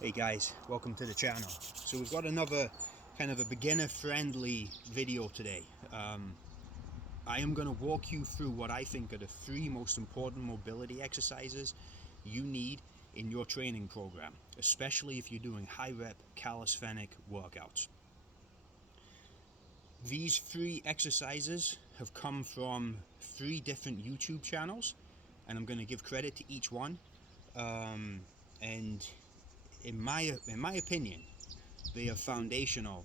Hey guys, welcome to the channel. So we've got another kind of a beginner friendly video today. I am going to walk you through what I think are the 3 most important mobility exercises you need in your training program, especially if you're doing high rep calisthenic workouts. These 3 exercises have come from 3 different YouTube channels, and I'm going to give credit to each one. And in my opinion, they are foundational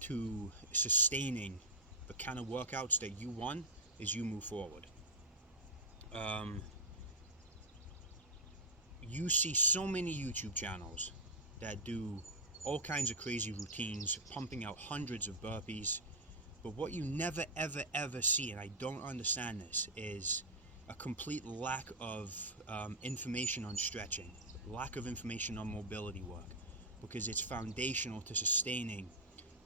to sustaining the kind of workouts that you want as you move forward. You see so many YouTube channels that do all kinds of crazy routines, pumping out hundreds of burpees, but what you never ever see, and I don't understand this, is a complete lack of information on stretching, lack of information on mobility work, because it's foundational to sustaining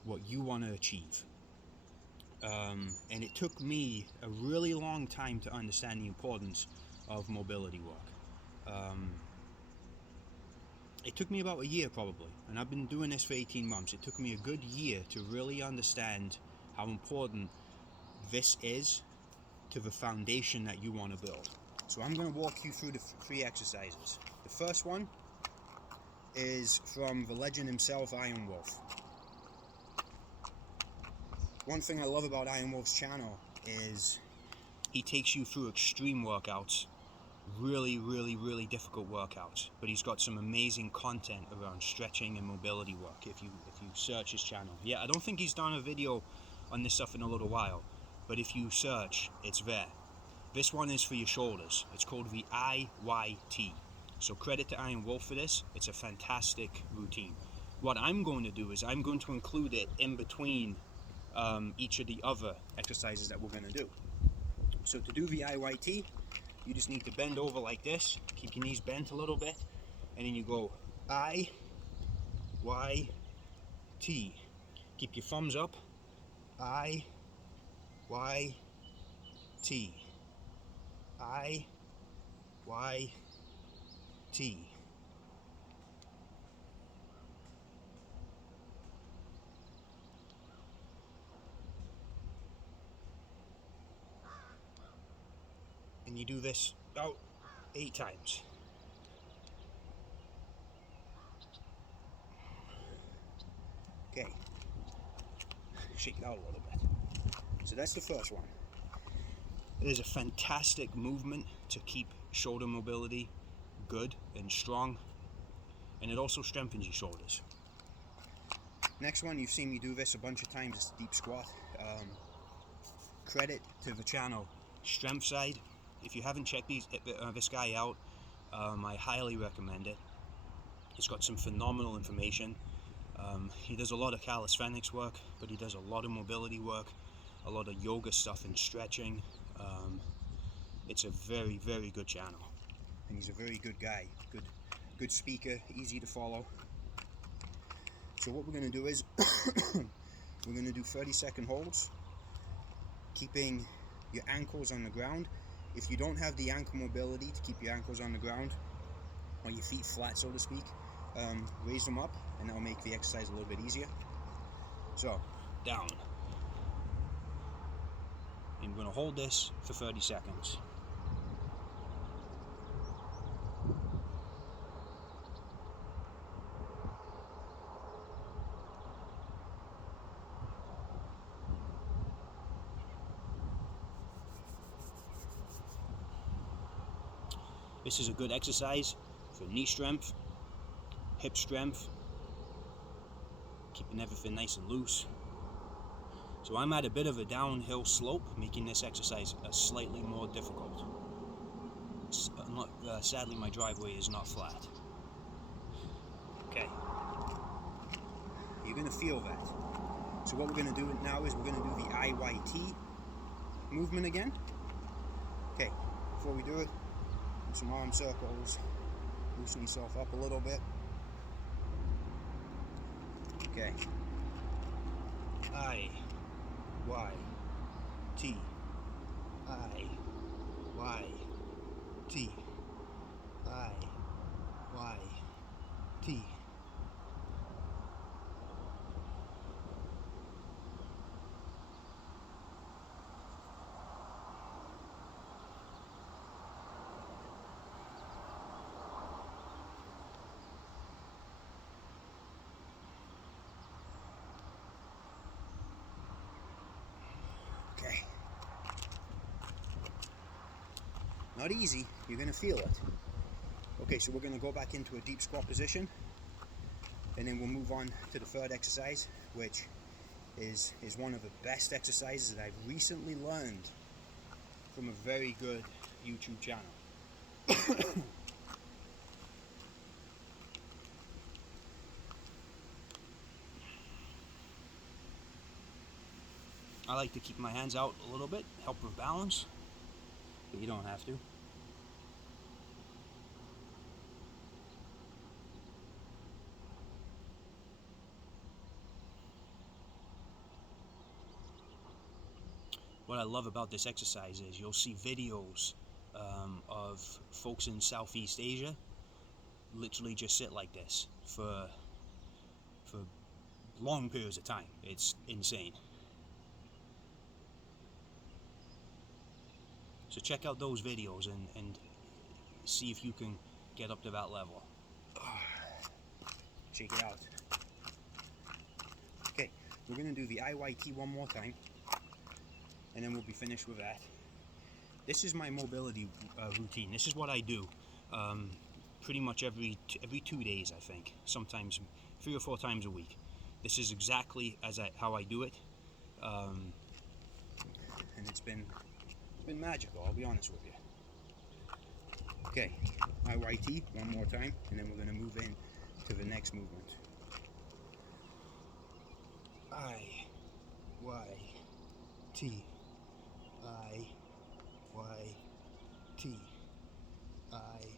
what you want to achieve. And it took me a really long time to understand the importance of mobility work. It took me about a year probably, and I've been doing this for 18 months. It took me a good year to really understand how important this is to the foundation that you want to build. So I'm going to walk you through the 3 exercises. The first one is from the legend himself, Iron Wolf. One thing I love about Iron Wolf's channel is he takes you through extreme workouts, really difficult workouts, but he's got some amazing content around stretching and mobility work if you search his channel. Yeah, I don't think he's done a video on this stuff in a little while, but if you search, it's there. This one is for your shoulders. It's called the IYT. So credit to Iron Wolf for this. It's a fantastic routine. What I'm going to do is I'm going to include it in between each of the other exercises that we're going to do. So to do the IYT, you just need to bend over like this, keep your knees bent a little bit, and then you go I, Y, T. Keep your thumbs up, I, Y, T. I, Y, T. And you do this about 8 times. Okay, shake it out a little bit. So that's the first one. It is a fantastic movement to keep shoulder mobility good and strong, and it also strengthens your shoulders. Next one, you've seen me do this a bunch of times, it's deep squat. Credit to the channel Strength Side. If you haven't checked this guy out, I highly recommend it. He's got some phenomenal information. He does a lot of calisthenics work, but he does a lot of mobility work, a lot of yoga stuff and stretching. It's a very good channel, and he's a very good guy, good speaker, easy to follow. So what we're going to do is we're going to do 30-second holds, keeping your ankles on the ground. If you don't have the ankle mobility to keep your ankles on the ground, or your feet flat, so to speak, raise them up, and that'll make the exercise a little bit easier. So, down. And we're going to hold this for 30 seconds. This is a good exercise for knee strength, hip strength, keeping everything nice and loose. So I'm at a bit of a downhill slope, making this exercise slightly more difficult. Sadly, my driveway is not flat. Okay, you're going to feel that. So what we're going to do now is we're going to do the IYT movement again. Okay, before we do it, do some arm circles, loosen yourself up a little bit. Okay, I, Y, T, I, Y, T, I, Y, T. Not easy, you're going to feel it. Okay, so we're going to go back into a deep squat position, and then we'll move on to the third exercise, which is one of the best exercises that I've recently learned from a very good YouTube channel. I like to keep my hands out a little bit, help with balance, but you don't have to. What I love about this exercise is you'll see videos of folks in Southeast Asia literally just sit like this for long periods of time. It's insane. So check out those videos and see if you can get up to that level. Check it out. Okay, we're going to do the IYT one more time, and then we'll be finished with that. This is my mobility routine. This is what I do pretty much every 2 days, I think. Sometimes 3 or 4 times a week. This is exactly how I do it, and it's been magical, I'll be honest with you. Okay, IYT one more time, and then we're going to move in to the next movement. IYT, IYT, IYT,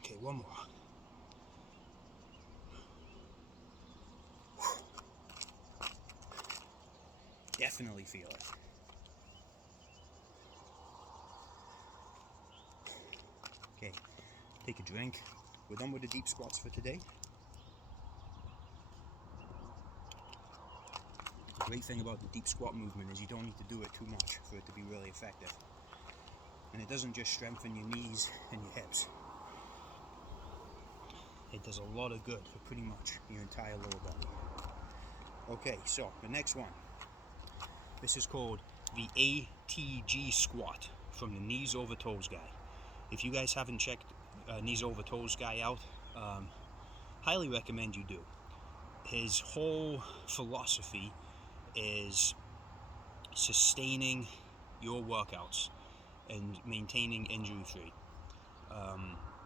Okay, one more. Definitely feel it. Okay, take a drink. We're done with the deep squats for today. The great thing about the deep squat movement is you don't need to do it too much for it to be really effective. And it doesn't just strengthen your knees and your hips. It does a lot of good for pretty much your entire lower body. Okay, so the next one. This is called the Atg Squat from the knees over toes guy. If you guys haven't checked knees over toes guy out, highly recommend you do. His whole philosophy is sustaining your workouts and maintaining injury free,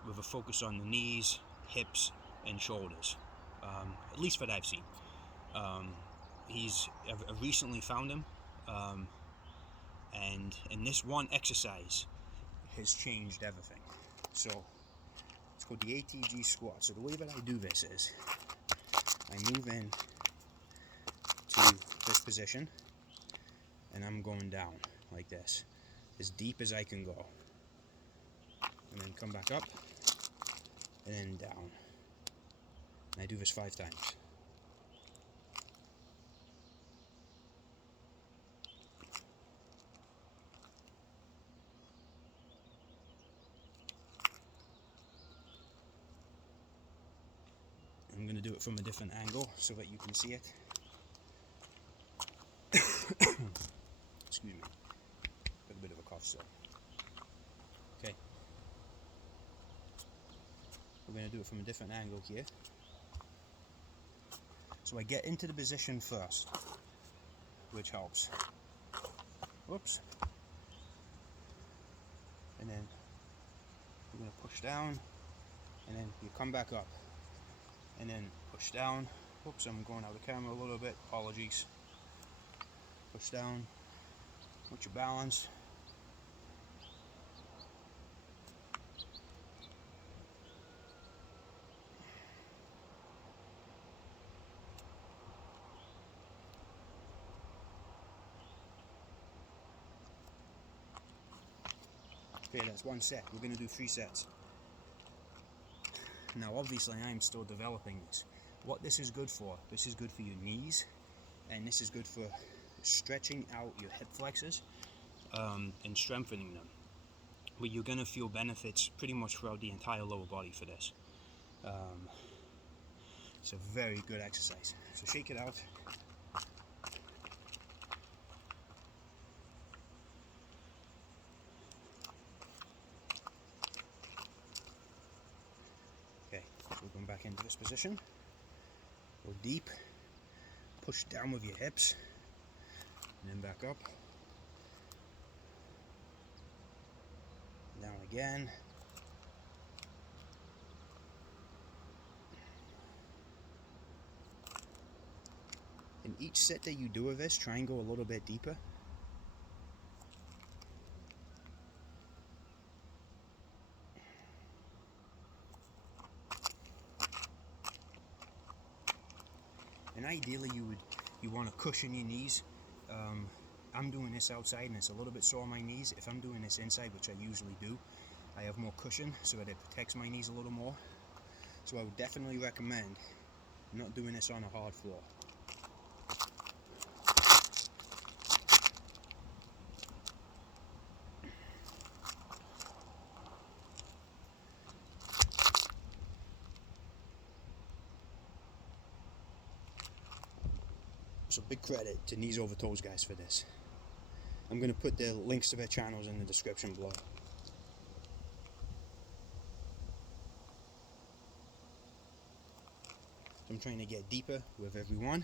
with a focus on the knees, hips, and shoulders, at least what I've seen. I've recently found him, and this one exercise has changed everything. So it's called the Atg Squat. So the way that I do this is I move in to this position, and I'm going down like this, as deep as I can go, and then come back up, and then down. And I do this 5 times. I'm going to do it from a different angle so that you can see it. Excuse me. Got a bit of a cough still. Okay. We're going to do it from a different angle here. So I get into the position first, which helps. Whoops. And then you're going to push down, and then you come back up, and then push down. Whoops, I'm going out of camera a little bit. Apologies. Push down with your balance. Okay, that's 1 set. We're going to do 3 sets. Now, obviously, I'm still developing this. What this is good for your knees, and this is good for stretching out your hip flexors and strengthening them. But you're going to feel benefits pretty much throughout the entire lower body for this. It's a very good exercise. So shake it out. Okay, so we're going back into this position. Go deep. Push down with your hips. And then back up. Down again. In each set that you do of this, try and go a little bit deeper. And ideally you want to cushion your knees. I'm doing this outside and it's a little bit sore on my knees. If I'm doing this inside, which I usually do, I have more cushion so that it protects my knees a little more. So I would definitely recommend not doing this on a hard floor. So big credit to Knees Over Toes guys for this. I'm going to put the links to their channels in the description below. I'm trying to get deeper with every one.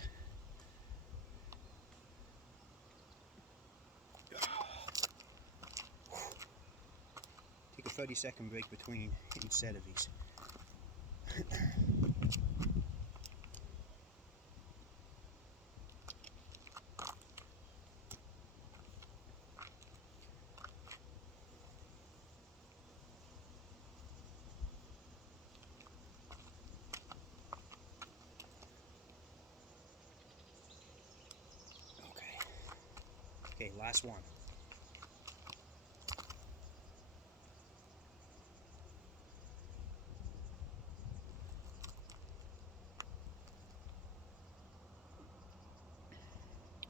Take a 30-second break between each set of these. Okay, last one.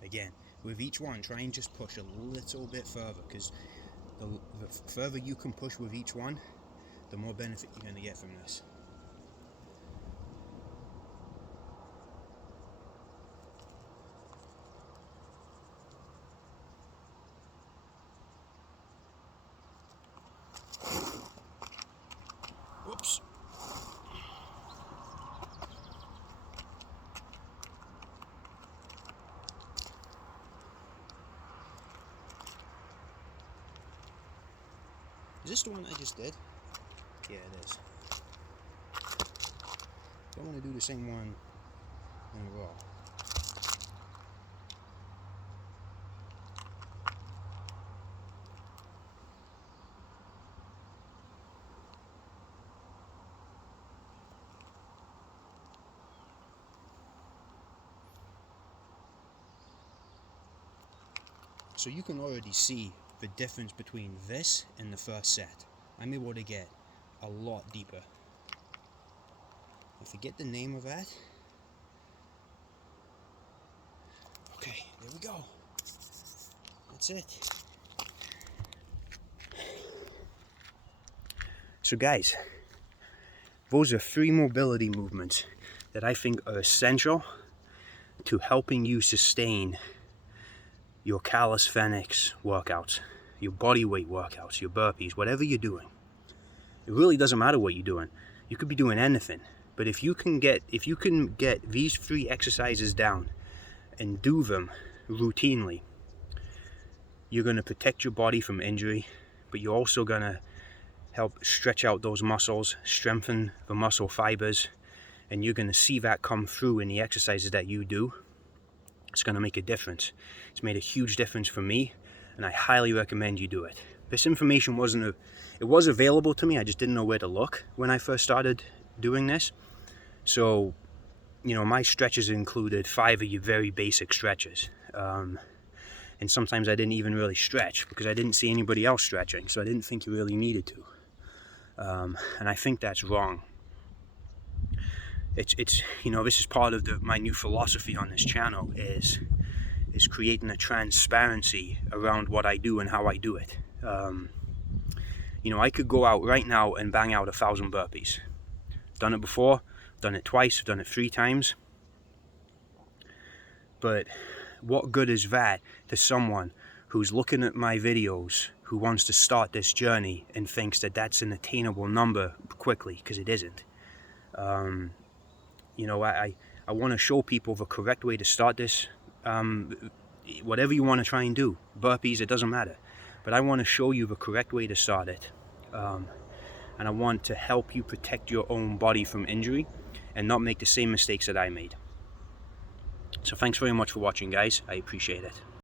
Again, with each one, try and just push a little bit further, because the further you can push with each one, the more benefit you're going to get from this. Whoops. Is this the one I just did? Yeah, it is. Don't want to do the same one in a row. So you can already see the difference between this and the first set. I'm able to get a lot deeper. I forget the name of that. Okay, there we go. That's it. So guys, those are 3 mobility movements that I think are essential to helping you sustain your calisthenics workouts, your body weight workouts, your burpees, whatever you're doing. It really doesn't matter what you're doing. You could be doing anything, but if you can get these 3 exercises down and do them routinely, you're going to protect your body from injury, but you're also going to help stretch out those muscles, strengthen the muscle fibers, and you're going to see that come through in the exercises that you do. It's going to make a difference. It's made a huge difference for me, and I highly recommend you do it. This information it was available to me, I just didn't know where to look when I first started doing this. So, you know, my stretches included 5 of your very basic stretches. And sometimes I didn't even really stretch because I didn't see anybody else stretching, so I didn't think you really needed to. And I think that's wrong. It's you know, this is part of my new philosophy on this channel is is creating a transparency around what I do and how I do it. You know, I could go out right now and bang out 1,000 burpees. Done it before, done it twice, done it 3 times. But what good is that to someone who's looking at my videos, who wants to start this journey and thinks that that's an attainable number quickly, because it isn't. You know, I want to show people the correct way to start this. Whatever you want to try and do, burpees, it doesn't matter. But I want to show you the correct way to start it. And I want to help you protect your own body from injury and not make the same mistakes that I made. So thanks very much for watching, guys. I appreciate it.